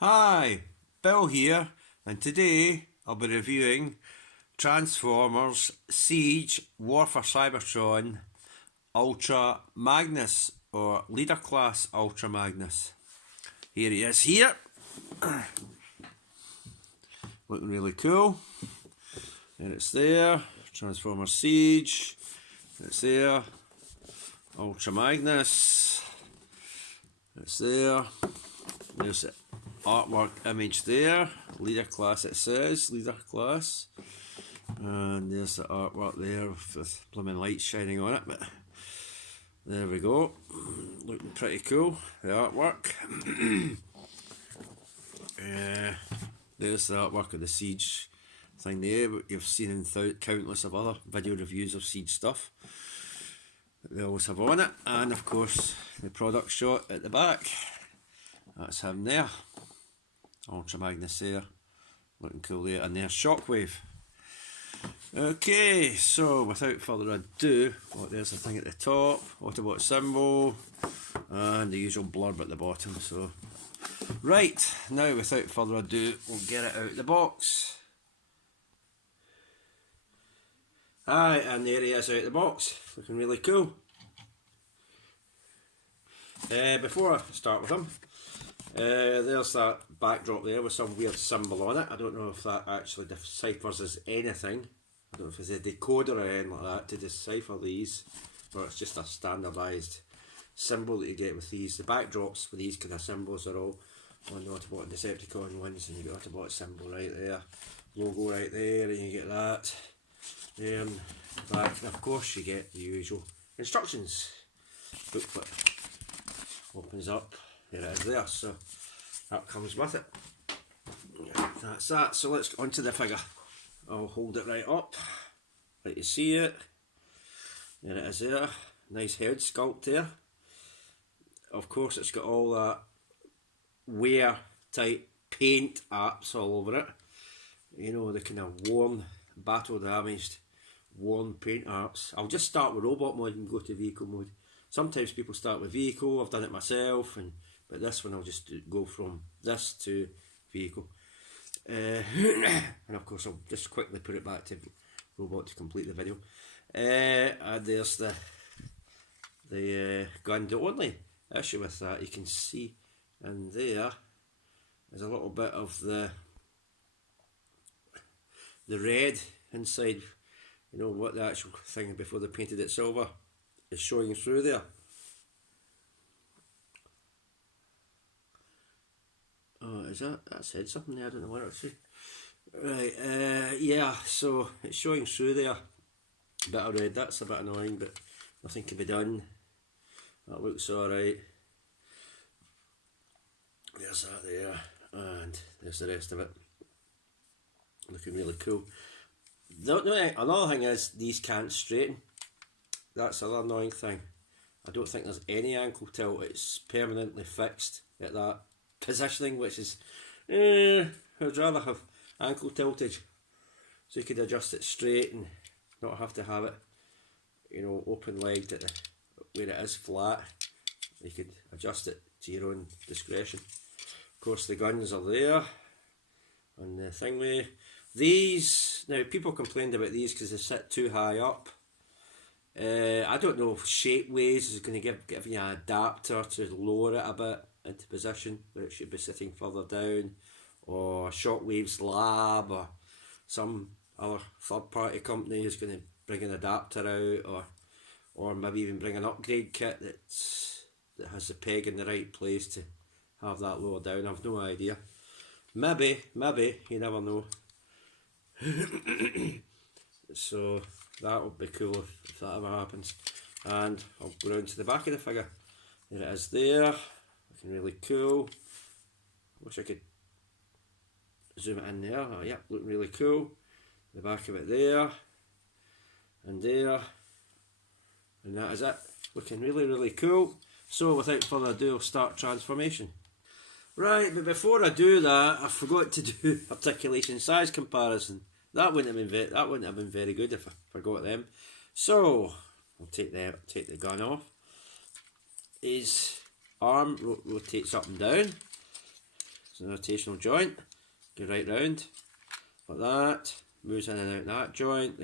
Hi, Bill here, and today I'll be reviewing Transformers Siege War for Cybertron Ultra Magnus, or Leader Class Ultra Magnus. Here he is here, looking really cool. And it's there, Transformers Siege, it's there, Ultra Magnus, it's there, there's the artwork image there, Leader Class it says, Leader Class, and there's the artwork there with blooming lights shining on it, but there we go, looking pretty cool, the artwork. There's the artwork of the Siege thing there, but you've seen in countless of other video reviews of Siege stuff that they always have on it, and of course the product shot at the back, that's him there. Ultra Magnus there, looking cool there, and there's Shockwave. Okay, so without further ado, there's the thing at the top, Autobot symbol, and the usual blurb at the bottom. So, right, now without further ado, we'll get it out of the box. Aye, and there he is out of the box, looking really cool. Before I start with him, there's that backdrop there with some weird symbol on it. I don't know if that actually deciphers as anything. I don't know if it's a decoder or anything like that to decipher these, or it's just a standardised symbol that you get with these. The backdrops with these kind of symbols are all on the Autobot and Decepticon ones, and you get Autobot symbol right there, logo right there, and you get that there and back. And of course you get the usual instructions. Booklet opens up. There it is there, so that comes with it. That's that, so let's get onto the figure. I'll hold it right up, let you see it. There it is there, nice head sculpt there. Of course it's got all that wear type paint apps all over it. You know, the kind of worn, battle damaged, worn paint apps. I'll just start with robot mode and go to vehicle mode. Sometimes people start with vehicle, I've done it myself, but this one I'll just go from this to vehicle. And of course I'll just quickly put it back to robot to complete the video. And there's the gun. The only issue with that, you can see in there, there's a little bit of the red inside, you know, what the actual thing before they painted it silver is showing through there. Oh, is that said something there? I don't know what it's saying. Right, yeah, so it's showing through there. A bit of red, that's a bit annoying, but nothing can be done. That looks alright. There's that there, and there's the rest of it. Looking really cool. Another thing is, these can't straighten. That's another annoying thing. I don't think there's any ankle tilt, it's permanently fixed at that positioning, which is, I'd rather have ankle tiltage so you could adjust it straight and not have to have it, you know, open legged at where it is flat. You could adjust it to your own discretion. Of course the guns are there and the thing with these. Now people complained about these because they sit too high up. I don't know if Shapeways is going to give you an adapter to lower it a bit into position where it should be sitting further down, or Shockwave's Lab or some other third party company is going to bring an adapter out, or maybe even bring an upgrade kit that has the peg in the right place to have that lower down. I've no idea. Maybe, you never know. So that would be cool if that ever happens. And I'll go round to the back of the figure. There it is there, looking really cool. Wish I could zoom it in there. Oh, yeah, looking really cool. The back of it there, and there, and that is it. Looking really cool. So without further ado, I'll start transformation. Right, but before I do that, I forgot to do articulation size comparison. That wouldn't have been very good if I forgot them. So I'll take the gun off. His arm rotates up and down. It's a rotational joint. Go right round like that. Moves in and out that joint.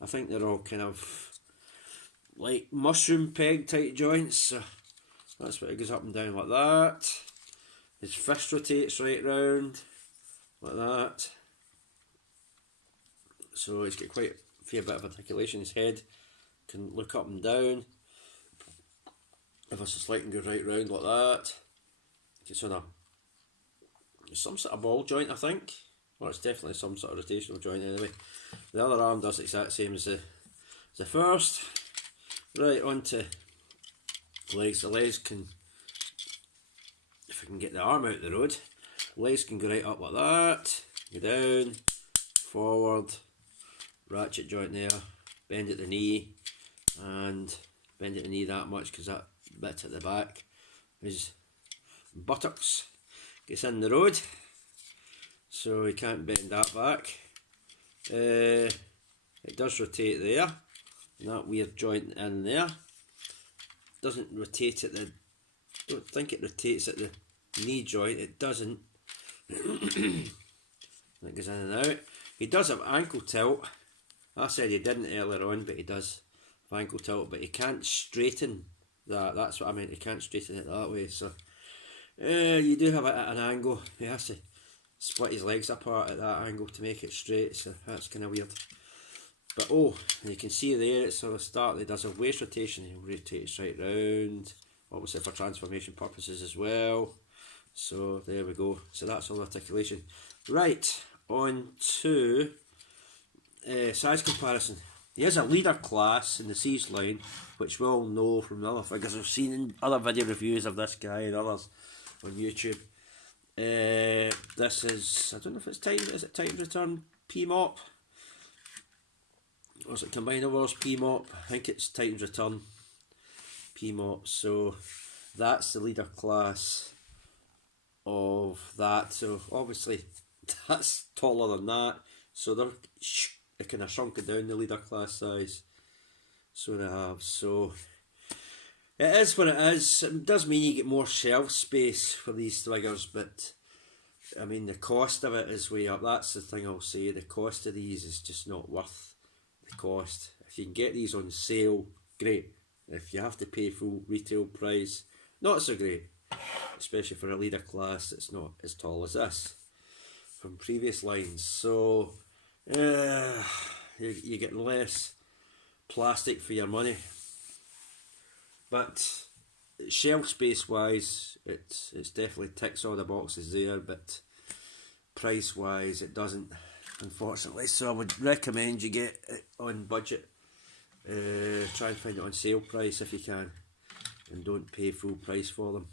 I think they're all kind of like mushroom peg type joints. So that's what it goes up and down like that. His fist rotates right round like that. So he's got quite a fair bit of articulation. His head can look up and down. If it's a slight and go right round like that. It's on some sort of ball joint, I think. Well, it's definitely some sort of rotational joint anyway. The other arm does the exact same as the first. Right, on to legs. The legs can, if I can get the arm out the road, legs can go right up like that, go down, forward, ratchet joint there, bend at the knee, and bend at the knee that much because that bit at the back, his buttocks gets in the road, so he can't bend that back. It does rotate there, and that weird joint in there. Doesn't rotate at the, don't think it rotates at the knee joint, it doesn't. It goes in and out. He does have ankle tilt. I said he didn't earlier on, but he does have ankle tilt, but he can't straighten that. That's what I meant, he can't straighten it that way. So you do have it at an angle. He has to split his legs apart at that angle to make it straight, so that's kind of weird. But oh, and you can see there, it's sort of start, he does a waist rotation, he rotates right round, obviously for transformation purposes as well. So there we go, so that's all articulation. Right, on to size comparison. He has a leader class in the Seige line, which we all know from other figures I've seen in other video reviews of this guy and others on YouTube. This is, I don't know if it's time, is it Titan Return P-Mop? Or is it Combined Overalls P-Mop? I think it's Titan's Return P-Mop. So that's the leader class of that. So obviously that's taller than that. So they're kind of shrunken down the leader class size. So they have. So it is what it is. It does mean you get more shelf space for these figures, but I mean the cost of it is way up. That's the thing I'll say. The cost of these is just not worth the cost. If you can get these on sale, great. If you have to pay full retail price, not so great, especially for a leader class that's not as tall as this from previous lines. So you're getting less plastic for your money, but shelf space wise it's definitely ticks all the boxes there, but price wise it doesn't, unfortunately. So I would recommend you get it on budget. Try and find it on sale price if you can, and don't pay full price for them,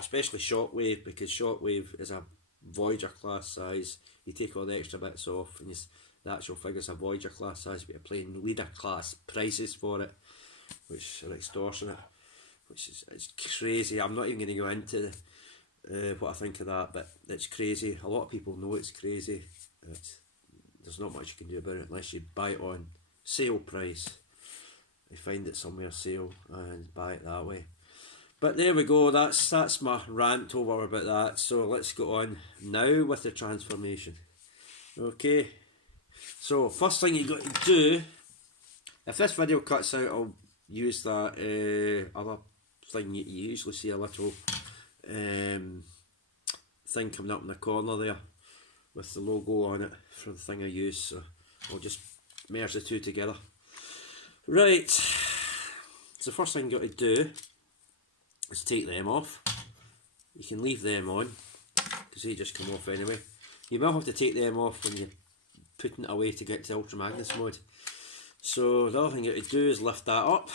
especially Shockwave, because Shockwave is a Voyager class size. You take all the extra bits off and the actual figure's a Voyager class size, but you're paying leader class prices for it, which are extortionate, which is, it's crazy. I'm not even going to go into what I think of that, but it's crazy. A lot of people know it's crazy. There's not much you can do about it unless you buy it on sale price. You find it somewhere sale and buy it that way. But there we go, that's my rant over about that. So let's go on now with the transformation. Okay, so first thing you got to do, if this video cuts out, I'll use that other thing. You usually see a little thing coming up in the corner there with the logo on it for the thing I use, so I'll just merge the two together. Right, so the first thing you got to do is take them off. You can leave them on because they just come off anyway. You will have to take them off when you're putting it away to get to Ultra Magnus mode. So the other thing you got to do is lift that up.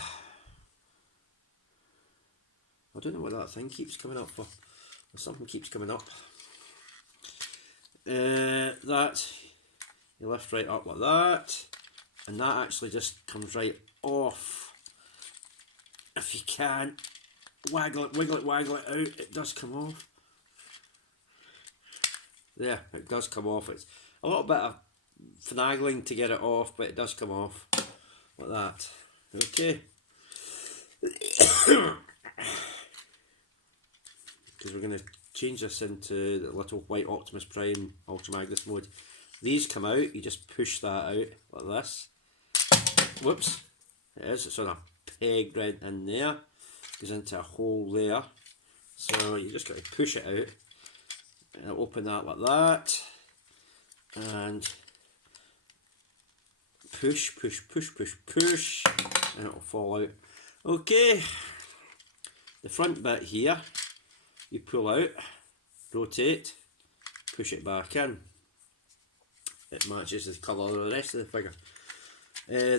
I don't know what that thing keeps coming up for. Something keeps coming up. That you lift right up like that, and that actually just comes right off. If you can waggle it, wiggle it, waggle it out, it does come off. There, it does come off. It's a little bit of finagling to get it off, but it does come off like that. Okay. Because we're going to change this into the little white Optimus Prime Ultra Magnus mode. These come out, you just push that out like this. Whoops, it is, it's on a peg right in there, goes into a hole there. So you just got to push it out, and it'll open that like that, and push, push, push, push, push, and it'll fall out. Okay, the front bit here, you pull out, rotate, push it back in. It matches the colour of the rest of the figure.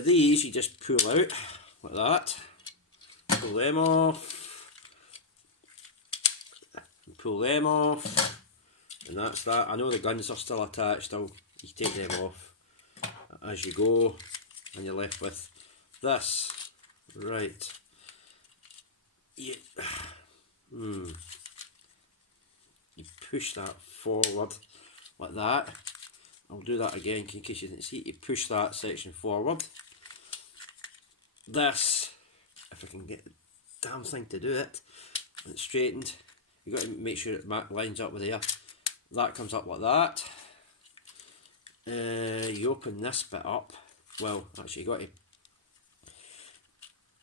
These you just pull out like that, pull them off, pull them off, and that's that. I know the guns are still attached, you take them off as you go, and you're left with this. Right. You push that forward like that. I'll do that again in case you didn't see it. You push that section forward. This, if I can get the damn thing to do it, and it's straightened. You've got to make sure it lines up with there. That comes up like that. You open this bit up. Well, actually, you've got to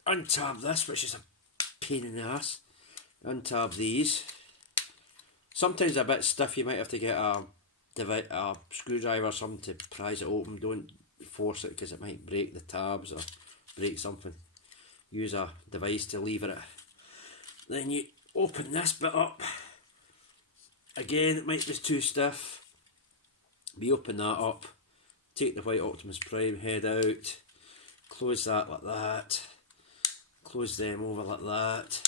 untab this, which is a pain in the ass. Untab these. Sometimes a bit stiff, you might have to get a screwdriver or something to prise it open. Don't force it because it might break the tabs or break something. Use a device to lever it. Then you open this bit up. Again, it might be too stiff. We open that up, take the white Optimus Prime head out, close that like that, close them over like that,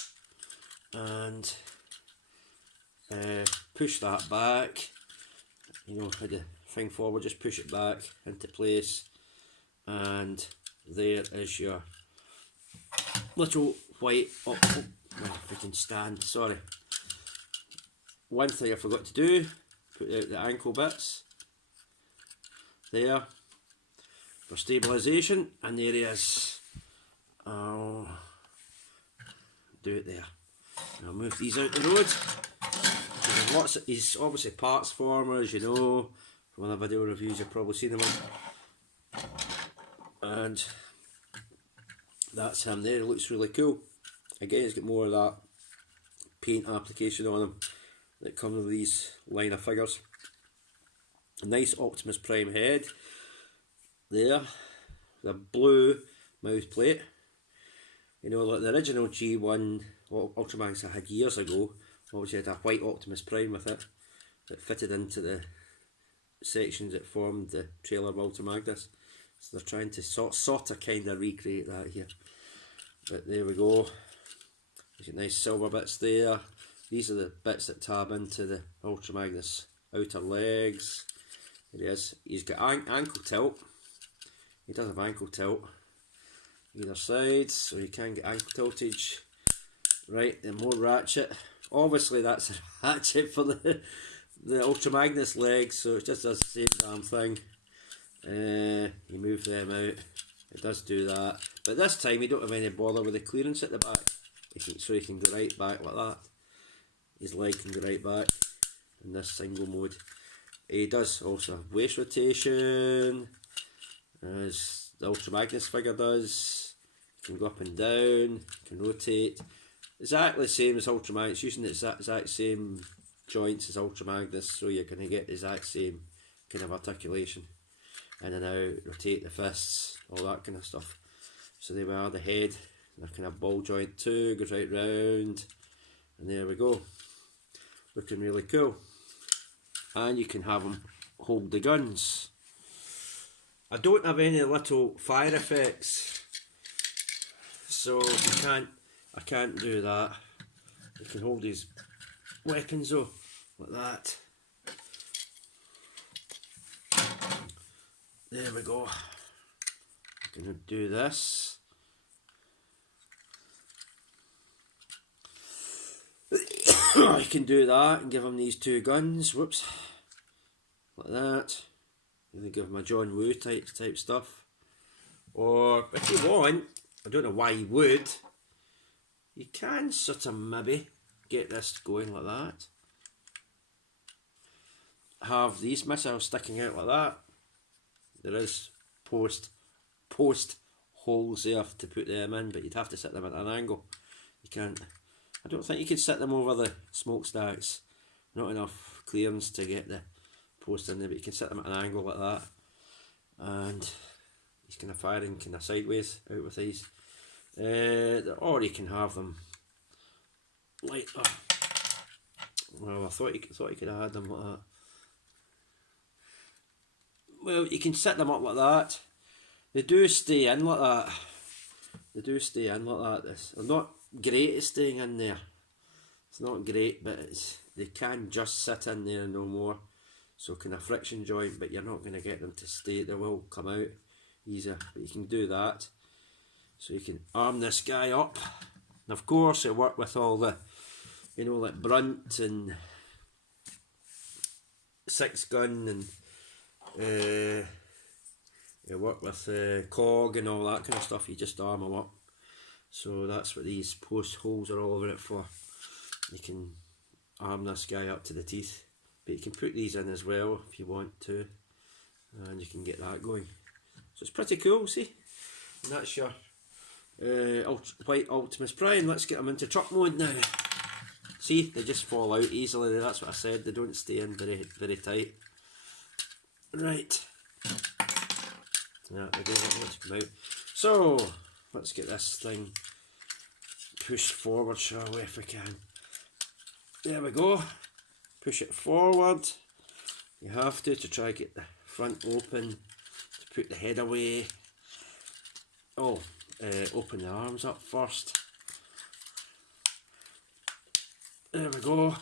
and push that back. You know, head the thing forward, just push it back into place, and there is your little white if we can stand, sorry. One thing I forgot to do, put out the ankle bits there for stabilisation, and there he is. I'll do it there. I'll move these out the road. There's lots of, he's obviously parts former, as you know from other video reviews, you've probably seen them on. And that's him there. It looks really cool. Again, he's got more of that paint application on him that comes with these line of figures. A nice Optimus Prime head there, the blue mouth plate. You know, like the original G1 Ultramax I had years ago, obviously had a white Optimus Prime with it that fitted into the sections that formed the trailer of Ultramagnus. So they're trying to sort of kind of recreate that here. But there we go. There's got nice silver bits there. These are the bits that tab into the Ultramagnus outer legs. There he is. He's got ankle tilt. He does have ankle tilt either side, so you can get ankle tiltage. Right, then more ratchet. Obviously that's a ratchet for the Ultramagnus legs, so it just does the same damn thing. You move them out, it does do that. But this time you don't have any bother with the clearance at the back. So he can go right back like that. His leg can go right back in this single mode. He does also have waist rotation, as the Ultramagnus figure does. Can go up and down, can rotate. Exactly the same as Ultramagnus, using the exact same joints as Ultramagnus, so you're going to get the exact same kind of articulation. In and out, rotate the fists, all that kind of stuff. So there we are, the head, the kind of ball joint too, goes right round, and there we go. Looking really cool. And you can have them hold the guns. I don't have any little fire effects, so I can't do that. You can hold these weapons though, like that. There we go. I'm going to do this. I can do that and give him these two guns. Whoops. Like that. And then give him a John Woo type stuff. Or if you want, I don't know why you would, you can sort of maybe get this going like that. have these missiles sticking out like that. There is post holes there to put them in, but you'd have to set them at an angle. You can't. I don't think you could set them over the smokestacks. Not enough clearance to get the post in there, but you can set them at an angle like that. And he's kind of firing kind of sideways out with these. Or you can have them like that. Well, I thought you could have had them like that. Well, you can set them up like that. They do stay in like that. They do stay in like that. They're not great at staying in there. It's not great, but they can just sit in there no more. So kind of friction joint, but you're not going to get them to stay. They will come out easier, but you can do that. So you can arm this guy up. And of course, it'll work with all the, you know, like Brunt and 6-gun and you work with cog and all that kind of stuff. You just arm them up. So that's what these post holes are all over it for. You can arm this guy up to the teeth, but you can put these in as well if you want to, and you can get that going. So it's pretty cool, see? And that's your white Optimus Prime. Let's get them into truck mode now. See, they just fall out easily. That's what I said, they don't stay in very tight. Right. Yeah, they don't want to come out. So, let's get this thing pushed forward, shall we, if we can. There we go. Push it forward. You have to try and get the front open, to put the head away. Oh, open the arms up first. There we go.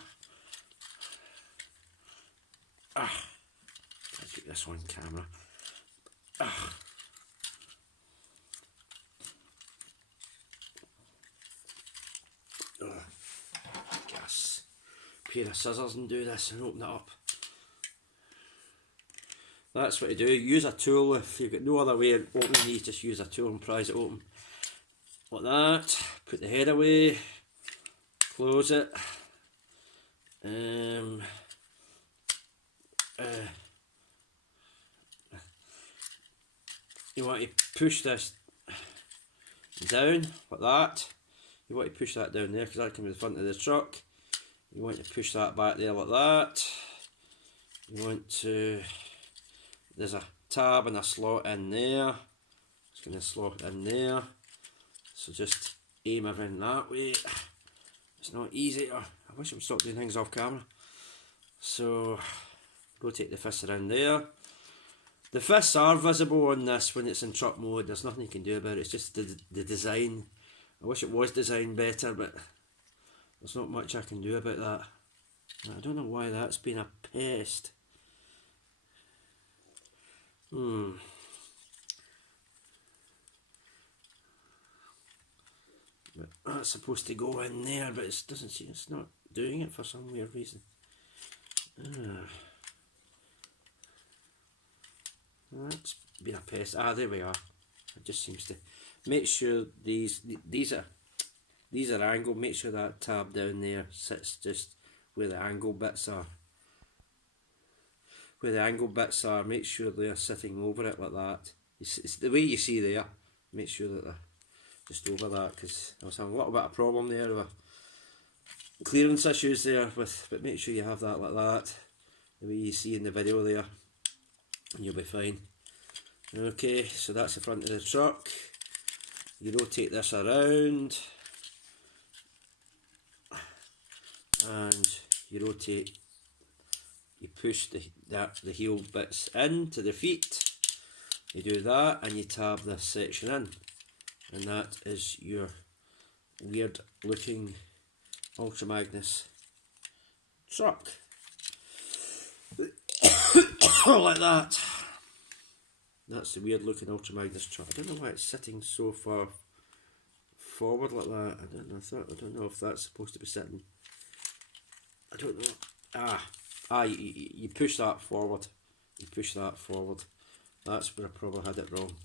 Let's get this on camera. Guess pair of scissors and do this and open it up. That's what you do. Use a tool. If you've got no other way of opening these, just use a tool and prise it open. Like that. Put the head away. Close it. You want to push this down like that. You want to push that down there because that comes in front of the truck. You want to push that back there like that. You want to, there's a tab and a slot in there. It's going to slot in there. So just aim everything that way. It's not easy. I wish I would stop doing things off camera. So rotate the fist around there. The fists are visible on this when it's in truck mode. There's nothing you can do about it. It's just the design. I wish it was designed better, but there's not much I can do about that. I don't know why that's been a pest. But that's supposed to go in there, but it doesn't seem, it's not doing it for some weird reason. That's been a pest. There we are. It just seems to. Make sure these are angled. Make sure that tab down there sits just where the angle bits are. Where the angle bits are, make sure they're sitting over it like that. It's the way you see there. Make sure that they're just over that, because I was having a little bit of problem there with clearance issues there but make sure you have that like that, the way you see in the video there, and you'll be fine. Okay, so that's the front of the truck. You rotate this around and you rotate, you push the heel bits into the feet. You do that and you tab this section in, and that is your weird looking Ultra Magnus truck. Like that. That's the weird looking Ultra Magnus truck. I don't know why it's sitting so far forward like that. I don't know if that's supposed to be sitting. I don't know. You push that forward. You push that forward. That's where I probably had it wrong.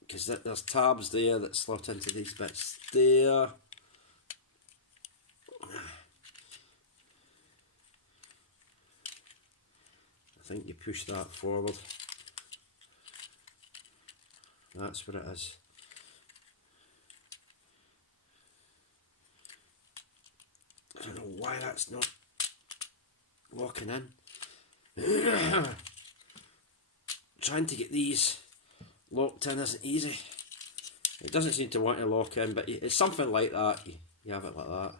Because there's tabs there that slot into these bits there. think you push that forward. That's what it is. I don't know why that's not locking in. Trying to get these locked in isn't easy. It doesn't seem to want to lock in, but it's something like that. You have it like that.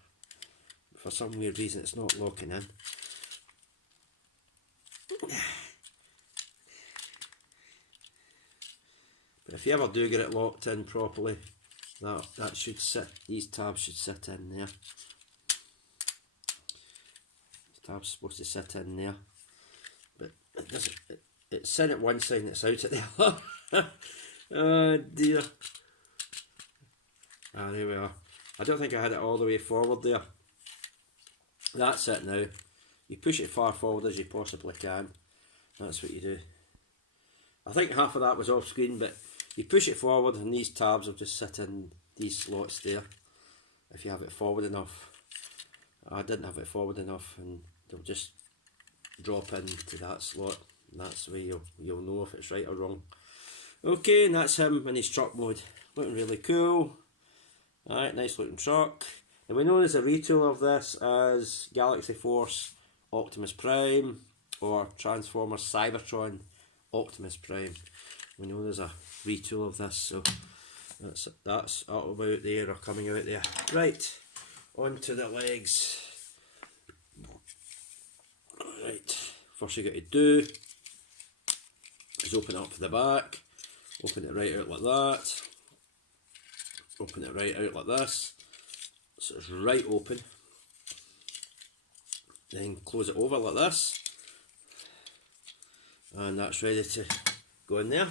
For some weird reason it's not locking in. But if you ever do get it locked in properly, that should sit, these tabs should sit in there. This tab's supposed to sit in there. But it doesn't, it's in at one side and it's out at the other. Oh dear. Ah, there we are. I don't think I had it all the way forward there. That's it now. You push it far forward as you possibly can. That's what you do. I think half of that was off screen, but you push it forward and these tabs will just sit in these slots there. If you have it forward enough. I didn't have it forward enough and they'll just drop into that slot. And that's the way you'll know if it's right or wrong. Okay, and that's him in his truck mode. Looking really cool. Alright, nice looking truck. And we know there's a retool of this as Galaxy Force Optimus Prime or Transformers Cybertron Optimus Prime. We know there's a retool of this, so that's out about there or coming out there. Right, onto the legs. Alright, first you got to do is open it up to the back, open it right out like that, open it right out like this, so it's right open, then close it over like this, and that's ready to go in there.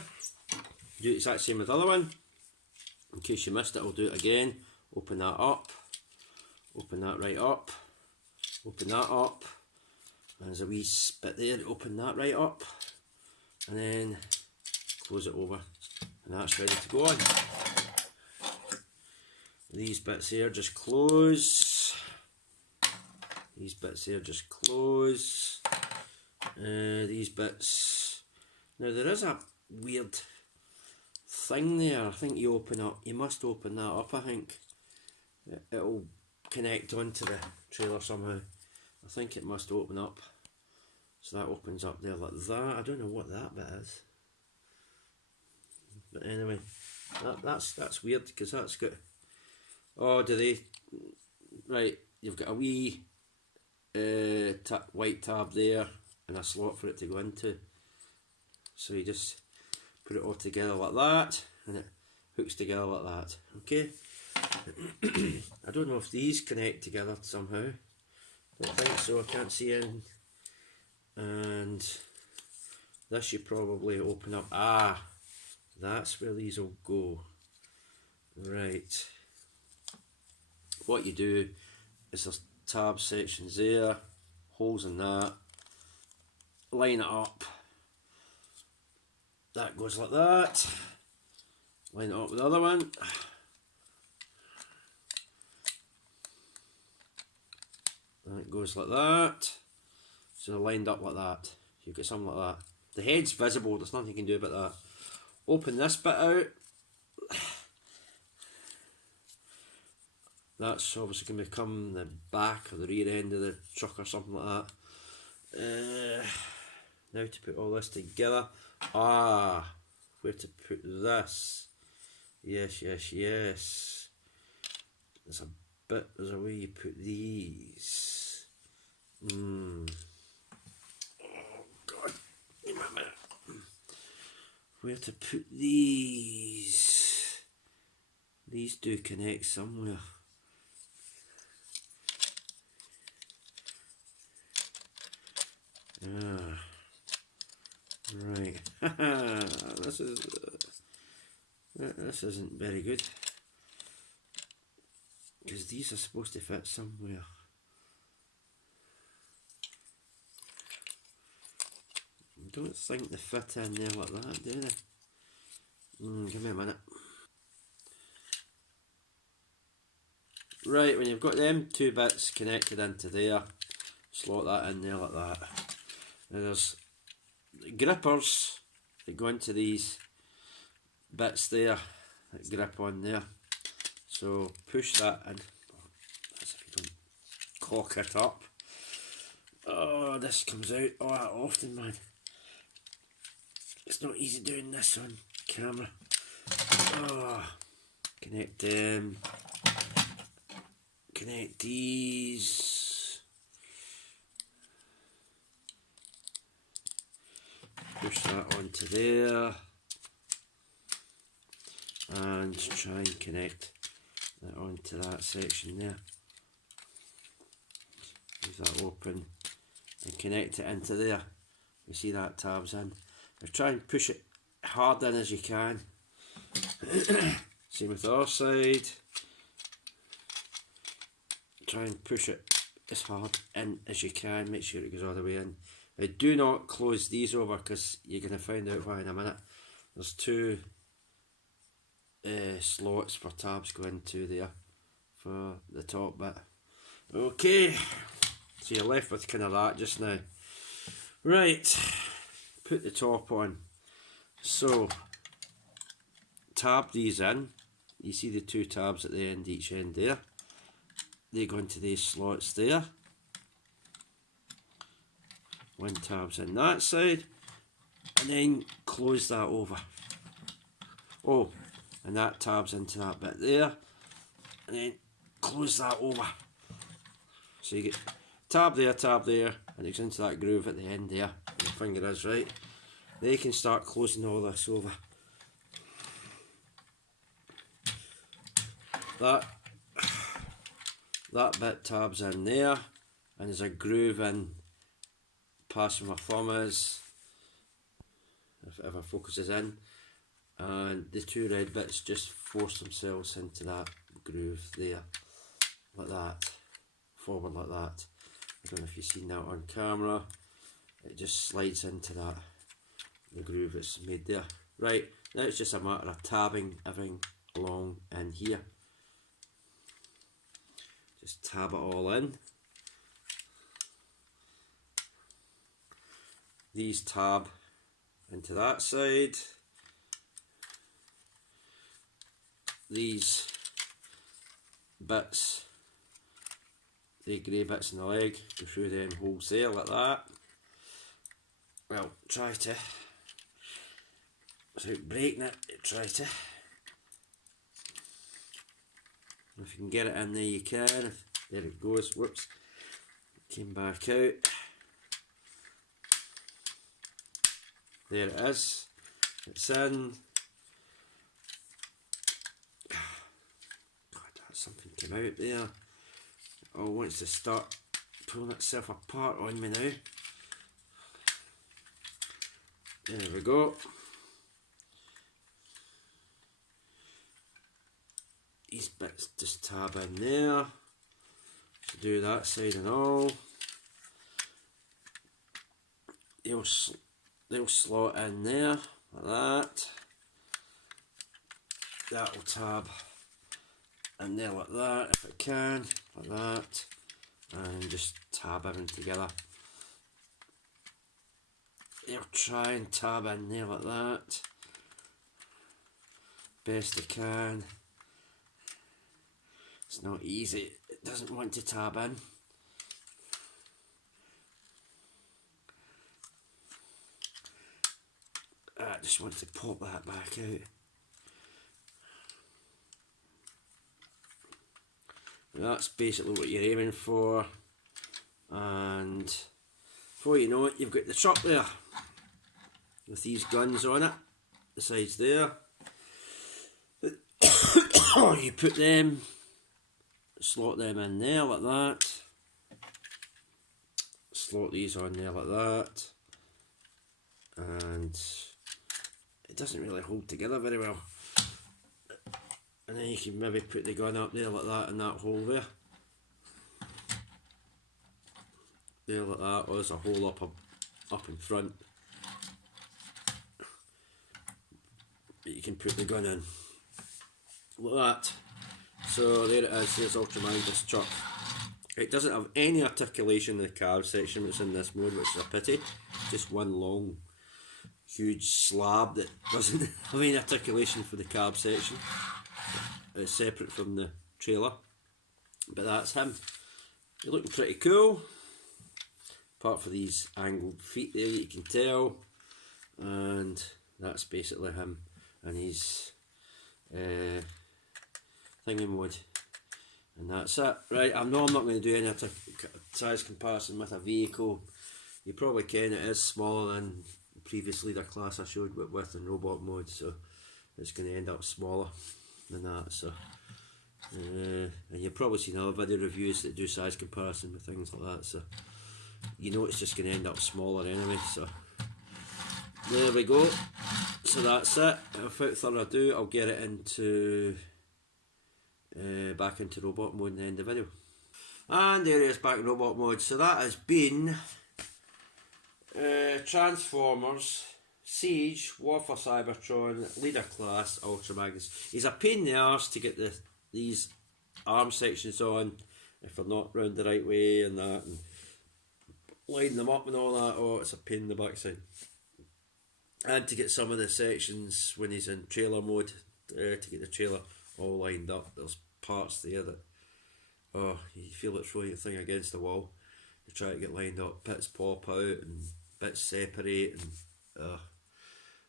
Do the exact same with the other one. In case you missed it, I'll do it again. Open that up, open that right up, open that up, and there's a wee bit there, open that right up, and then close it over, and that's ready to go on. These bits here just close, these bits here just close, these bits, now there is a weird thing there. I think you must open that up. I think it'll connect onto the trailer somehow. I think it must open up, so that opens up there like that. I don't know what that bit is, but anyway, that's weird because that's got, oh, do they, right, you've got a wee white tab there and a slot for it to go into, so you just put it all together like that and it hooks together like that. Okay. I don't know if these connect together somehow. Don't think so, I can't see anything. And this should probably open up. Ah, that's where these will go. Right. What you do is there's tab sections there, holes in that, line it up. That goes like that. Line it up with the other one. That goes like that. So they're lined up like that. You've got something like that. The head's visible, there's nothing you can do about that. Open this bit out. That's obviously going to become the back or the rear end of the truck or something like that. Now to put all this together. Ah, where to put this. Yes, yes, yes. There's a way you put these. Oh God, give me a minute. Where to put these. These do connect somewhere. Ah, right. This isn't very good because these are supposed to fit somewhere. I don't think they fit in there like that, do they? Give me a minute. Right, when you've got them two bits connected into there, slot that in there like that. Now there's the grippers that go into these bits there that grip on there. So push that in. That's if you don't cock it up. Oh, this comes out all that often, man. It's not easy doing this on camera. Oh, connect them. Connect these. Push that onto there. And try and connect that onto that section there. Leave that open and connect it into there. You see that tab's in. Now try and push it hard in as you can. Same with the other side. Try and push it as hard in as you can. Make sure it goes all the way in. Now do not close these over because you're going to find out why in a minute. There's two slots for tabs going into there for the top bit. Okay, so you're left with kind of that just now. Right, put the top on. So tab these in. You see the two tabs at the end, each end there. They go into these slots there. One tab's in that side, and then close that over. Oh, and that tabs into that bit there, and then close that over. So you get tab there, and it goes into that groove at the end there. Your finger is right. Then you can start closing all this over. That bit tabs in there, and there's a groove in past where my thumb is, if it ever focuses in, and the two red bits just force themselves into that groove there, like that, forward like that. I don't know if you've seen that on camera. It just slides into that, the groove that's made there. Right, now it's just a matter of tabbing everything along in here. Just tab it all in. These tab into that side. These bits, the grey bits in the leg, go through them holes there like that. Well, try to, without breaking it, try to. If you can get it in there, you can. There it goes. Whoops. Came back out. There it is. It's in. God, something came out there. It all wants to start pulling itself apart on me now. There we go. These bits just tab in there. So do that side and all. They'll slot in there like that. That will tab in there like that if it can, like that, and just tab everything together. They'll try and tab in there like that, best they can. It's not easy, it doesn't want to tab in. I just want to pop that back out. That's basically what you're aiming for, and before you know it, you've got the truck there with these guns on it, the sides there. You put them, slot them in there like that, slot these on there like that, and it doesn't really hold together very well. And then you can maybe put the gun up there like that in that hole there. There like that, or there's a hole up in front. But you can put the gun in. Like that. So there it is, there's Ultra Magnus chuck. It doesn't have any articulation in the carb section that's in this mode, which is a pity. Just one long huge slab that doesn't have any articulation for the cab section. It's separate from the trailer. But that's him. He's looking pretty cool. Apart from these angled feet there, you can tell. And that's basically him and his thingy mode. And that's it. Right, I know I'm not going to do any size comparison with a vehicle. You probably can, it is smaller than the previous leader class I showed with in robot mode, so it's going to end up smaller than that. So, and you've probably seen other video reviews that do size comparison with things like that, so you know it's just going to end up smaller anyway. So there we go. So that's it. Without further ado, I'll get it into back into robot mode in the end of the video. And there it is, back in robot mode. So that has been Transformers, Seige, War for Cybertron, Leader Class, Ultra Magnus. He's a pain in the arse to get these arm sections on if they're not round the right way and that, and line them up and all that. Oh, it's a pain in the backside. And to get some of the sections when he's in trailer mode, to get the trailer all lined up. There's parts there that, oh, you feel it's throwing your thing against the wall. You try to get lined up, bits pop out and bits separate, and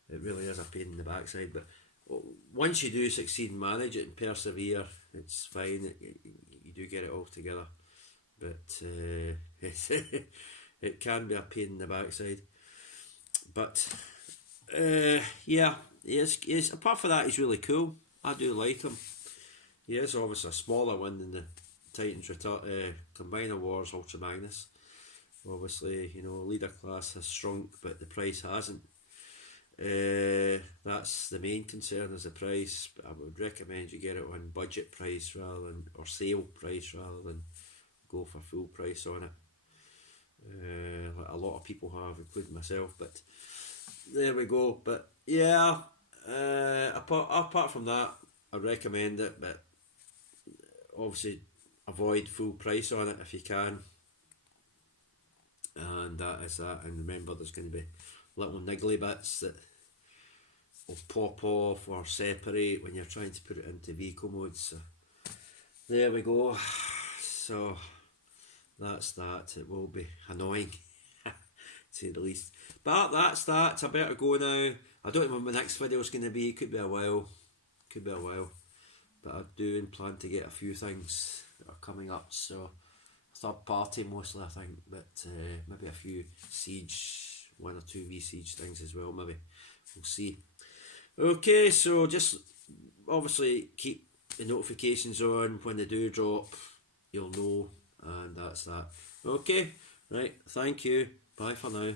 it really is a pain in the backside. But once you do succeed and manage it and persevere, it's fine. You do get it all together. But it can be a pain in the backside. But yeah, he is. Apart from that, he's really cool. I do like him. He is obviously a smaller one than the Titans Combiner Wars Ultra Magnus. Obviously, you know, Leader Class has shrunk, but the price hasn't. That's the main concern, is the price. But I would recommend you get it on budget price rather than, or sale price rather than go for full price on it. Like a lot of people have, including myself. But there we go. But yeah, apart from that, I recommend it, but obviously avoid full price on it if you can. And that is that. And remember, there's going to be little niggly bits that will pop off or separate when you're trying to put it into vehicle mode. So there we go. So that's that. It will be annoying, to say the least. But that's that. I better go now. I don't know when my next video is going to be. It could be a while. But I do plan to get a few things that are coming up. So third party mostly, I think. But maybe a few Siege, 1 or 2 V-Siege things as well. Maybe we'll see. Okay, so just obviously keep the notifications on. When they do drop, you'll know. And that's that. Okay, right. Thank you. Bye for now.